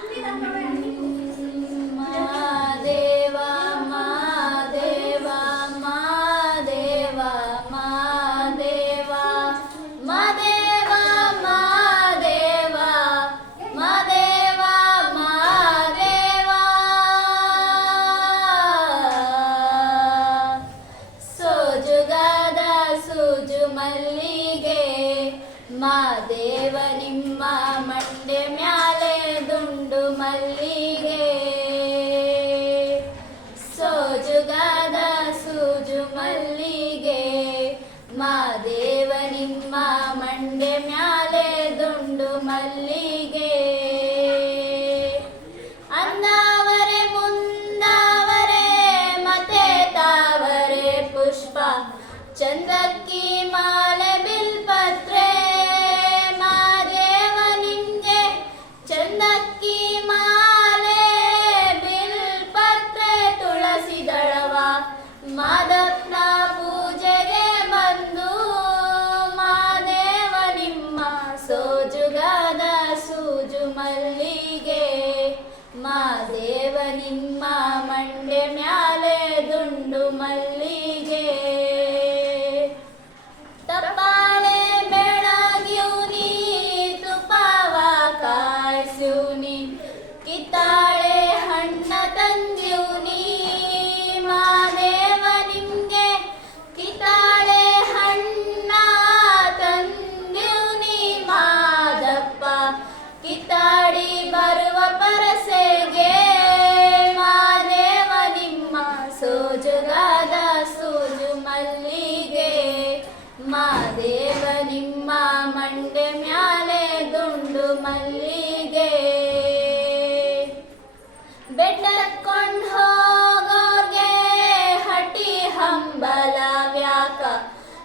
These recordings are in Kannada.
Cuídanos. ಮಾದೇವ ನಿಮ್ಮ ಮಂಡೆ ಮ್ಯಾಲೆ ದುಂಡು ಮಲ್ಲಿಗೆ. ಸೋಜುಗಾದ ಸೂಜು ಮಲ್ಲಿಗೆ. ಮಾದೇವ ನಿಮ್ಮ ಮಂಡೆ ಮ್ಯಾಲೆ ದೇವ ನಿಮ್ಮ ಮಂಡೆ ಮ್ಯಾಲೆ ದುಂಡು ಮಲ್ಲಿ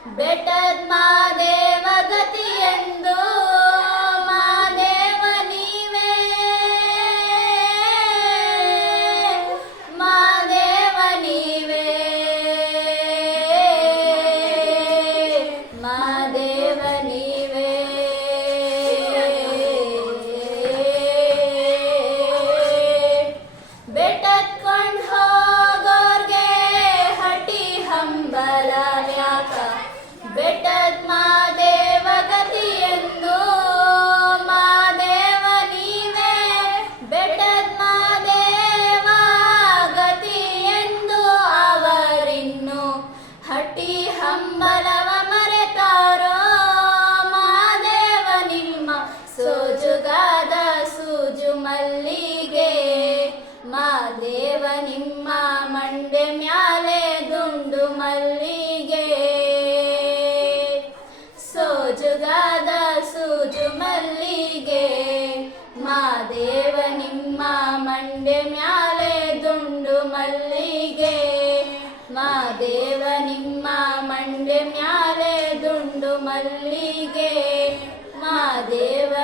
Better man. ದುಂಡೆ ಮ್ಯಾಲೆ ದುಂಡು ಮಲ್ಲಿಗೆ. ಮಾದೇವ ನಿಮ್ಮ ಮಂಡೆ ಮ್ಯಾಲೆ ದುಂಡು ಮಲ್ಲಿಗೆ. ಮಾದೇವ